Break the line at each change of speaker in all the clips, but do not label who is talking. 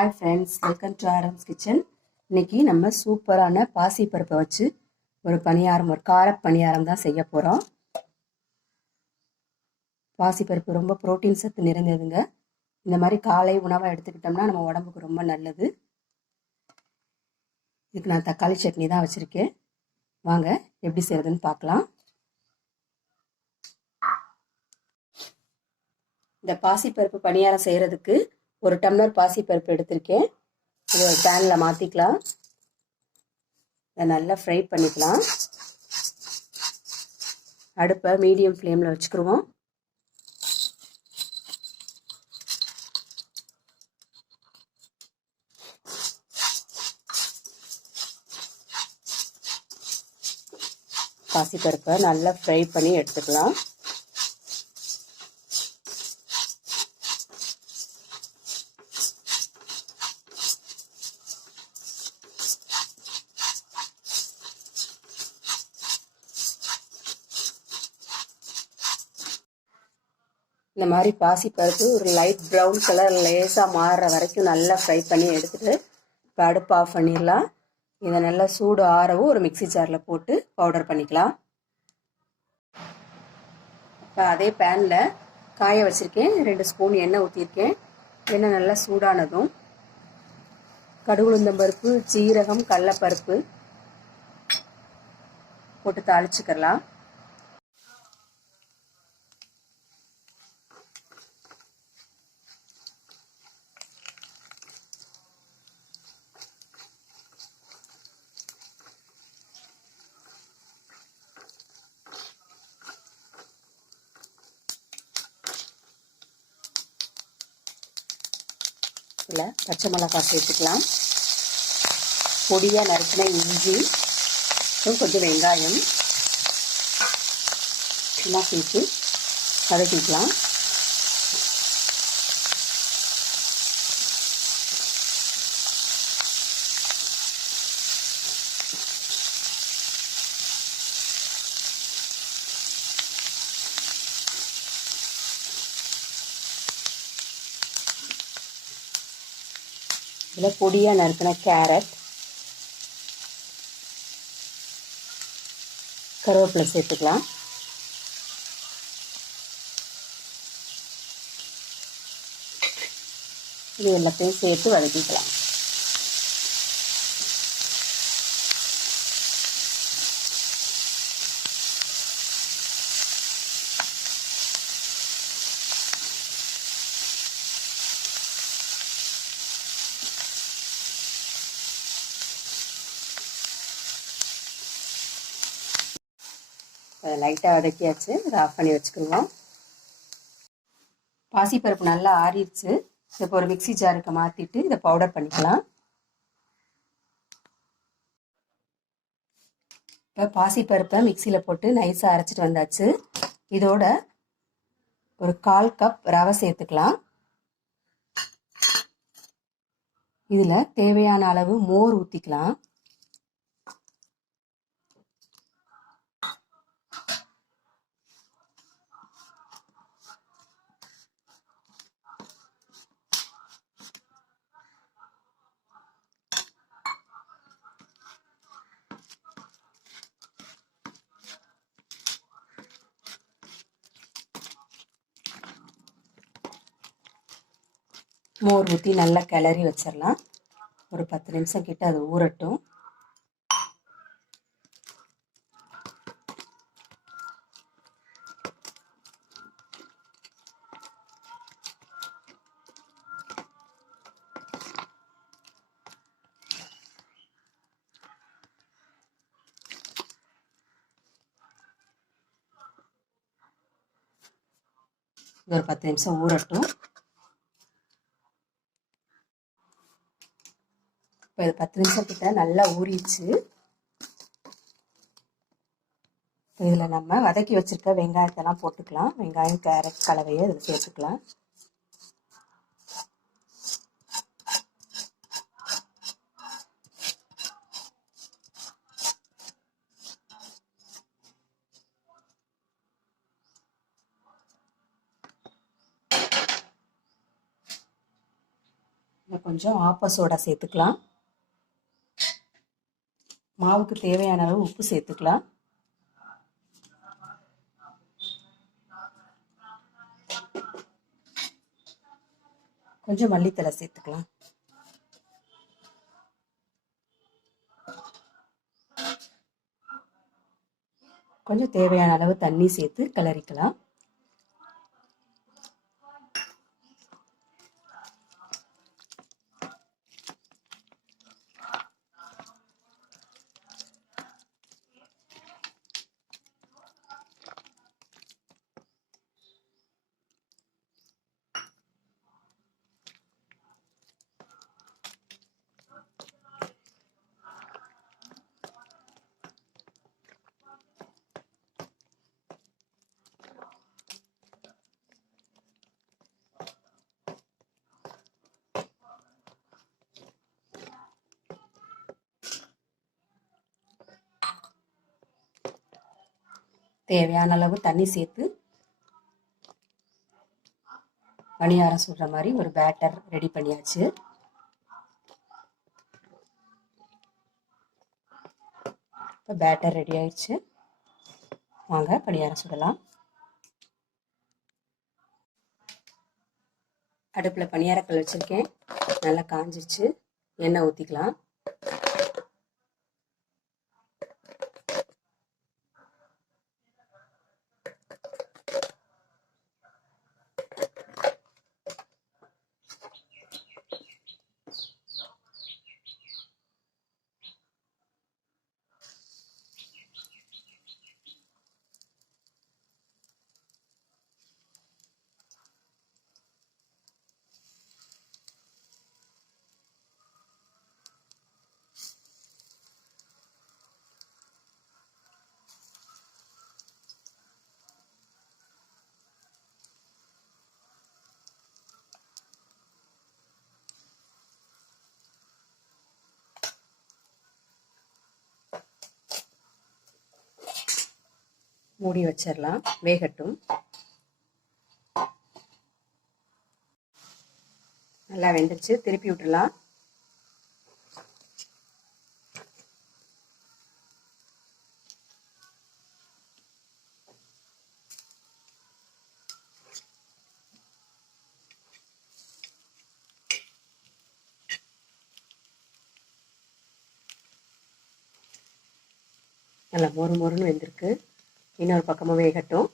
Hi friends welcome to Aram's kitchen இன்னைக்கு நம்ம சூப்பரான பாசி பருப்பை வச்சு ஒரு பணியாரம் ஒரு கார பணியாரம் தான் செய்ய போகிறோம் பாசிப்பருப்பு ரொம்ப புரோட்டீன் சத்து நிறைந்ததுங்க. இந்த மாதிரி காலை உணவாக எடுத்துக்கிட்டோம்னா நம்ம உடம்புக்கு ரொம்ப நல்லது. இதுக்கு நான் தக்காளி சட்னி தான் வச்சுருக்கேன். வாங்க எப்படி செய்கிறதுன்னு பார்க்கலாம். இந்த பாசிப்பருப்பு பணியாரம் செய்கிறதுக்கு ஒரு டம்ளர் பாசிப்பருப்பு எடுத்திருக்கேன். இது ஒரு பேனில் மாற்றிக்கலாம் இதை நல்லா ஃப்ரை பண்ணிக்கலாம். அடுப்பை மீடியம் ஃப்ளேமில் வச்சுக்கிருவோம். பாசிப்பருப்பை நல்லா ஃப்ரை பண்ணி எடுத்துக்கலாம். இந்த மாதிரி பாசிப்பருப்பு ஒரு லைட் ப்ரௌன் கலர் லேசாக மாறுற வரைக்கும் நல்லா ஃப்ரை பண்ணி எடுத்துகிட்டு இப்போ அடுப்பு ஆஃப் பண்ணிடலாம். இதை நல்லா சூடு ஆறவும் ஒரு மிக்சி ஜாரில் போட்டு பவுடர் பண்ணிக்கலாம். இப்போ அதே பேனில் காய வச்சுருக்கேன். ரெண்டு ஸ்பூன் எண்ணெய் ஊற்றிருக்கேன் எண்ணெய் நல்லா சூடானதும் கடுகுளுந்தம்பருப்பு சீரகம் கடலப்பருப்பு போட்டு தாளிச்சுக்கலாம். இதில் பச்சை மிளகாய் சேர்த்துக்கலாம். பொடியாக நறுக்கின இஞ்சி கொஞ்சம் வெங்காயம் எல்லாம் சேர்த்து வதக்கிக்கலாம். இதில் பொடியாக நறுக்கின கேரட் கருவேப்பிலை சேர்த்துக்கலாம். இது எல்லாத்தையும் சேர்த்து வதக்கிக்கலாம். லைட்டாக வதக்கியாச்சு இதை ஆஃப் பண்ணி வச்சுக்கிடுவோம் பாசிப்பருப்பு நல்லா ஆறிடுச்சு. இப்போ ஒரு மிக்சி ஜாருக்கு மாற்றிட்டு இதை பவுடர் பண்ணிக்கலாம். இப்போ பாசிப்பருப்பை மிக்சியில் போட்டு நைஸாக அரைச்சிட்டு வந்தாச்சு. இதோட ஒரு கால் கப் ரவை சேர்த்துக்கலாம். இதில் தேவையான அளவு மோர் ஊற்றிக்கலாம் மோர் ஊற்றி நல்லா கிளறி வச்சிடலாம் ஒரு பத்து நிமிஷம் கிட்ட அது ஊறட்டும். ஒரு பத்து நிமிஷம் ஊறட்டும். இப்போ இது பத்து நிமிஷம் கிட்ட நல்லா ஊறிடுச்சு. இதில் நம்ம வதக்கி வச்சுருக்க வெங்காயத்தெல்லாம் போட்டுக்கலாம். வெங்காயம் கேரட் கலவையை இதில் சேர்த்துக்கலாம். கொஞ்சம் ஆப்ப சோடா சேர்த்துக்கலாம். மாவுக்கு தேவையான அளவு உப்பு சேர்த்துக்கலாம். கொஞ்சம் மல்லித்தலை சேர்த்துக்கலாம். கொஞ்சம் தேவையான அளவு தண்ணி சேர்த்து கிளறிக்கலாம். தேவையான அளவு தண்ணி சேர்த்து பணியாரம் சுடுற மாதிரி ஒரு பேட்டர் ரெடி பண்ணியாச்சு. இப்போ பேட்டர் ரெடி ஆயிடுச்சு. வாங்க பணியாரம் சுடலாம். அடுப்பில் பணியாரக்கல் வச்சுருக்கேன். நல்லா காஞ்சிருச்சு. எண்ணெய் ஊற்றிக்கலாம் மூடி வச்சிடலாம் வேகட்டும். நல்லா வெந்துருச்சு. திருப்பி விட்டுடலாம் நல்லா மொறு மொறுன்னு வெந்திருக்கு. இன்னொரு பக்கமும் வேகட்டும்.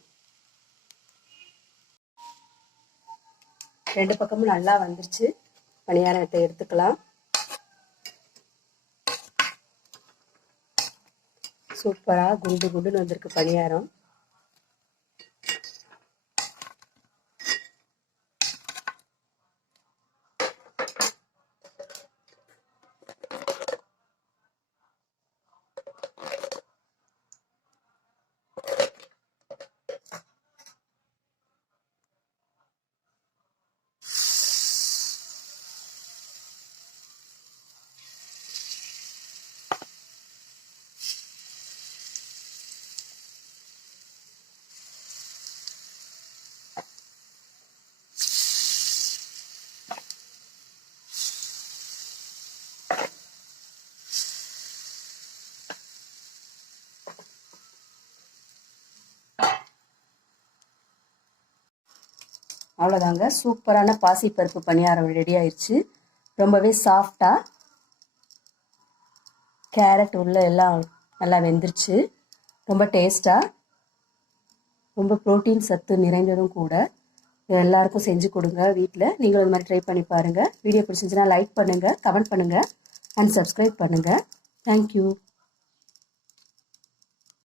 ரெண்டு பக்கமும் நல்லா வந்துருச்சு. பணியாரத்தை எடுத்துக்கலாம். சூப்பராக குண்டு குண்டுன்னு வந்திருக்கு பணியாரம். அவ்வளோதாங்க சூப்பரான பாசிப்பருப்பு பணியாரம் ரெடி ஆயிடுச்சு ரொம்பவே சாஃப்டாக கேரட் உள்ள எல்லாம் நல்லா வெந்துருச்சு. ரொம்ப டேஸ்ட்டாக ரொம்ப ப்ரோட்டீன் சத்து நிறைந்ததும் கூட. எல்லாருக்கும் செஞ்சு கொடுங்க வீட்டில் நீங்களும் இந்த மாதிரி ட்ரை பண்ணி பாருங்கள் வீடியோ பிடிச்சிருந்துச்சுன்னா லைக் பண்ணுங்கள் கமெண்ட் பண்ணுங்கள் அண்ட் சப்ஸ்கிரைப் பண்ணுங்கள் தேங்க்யூ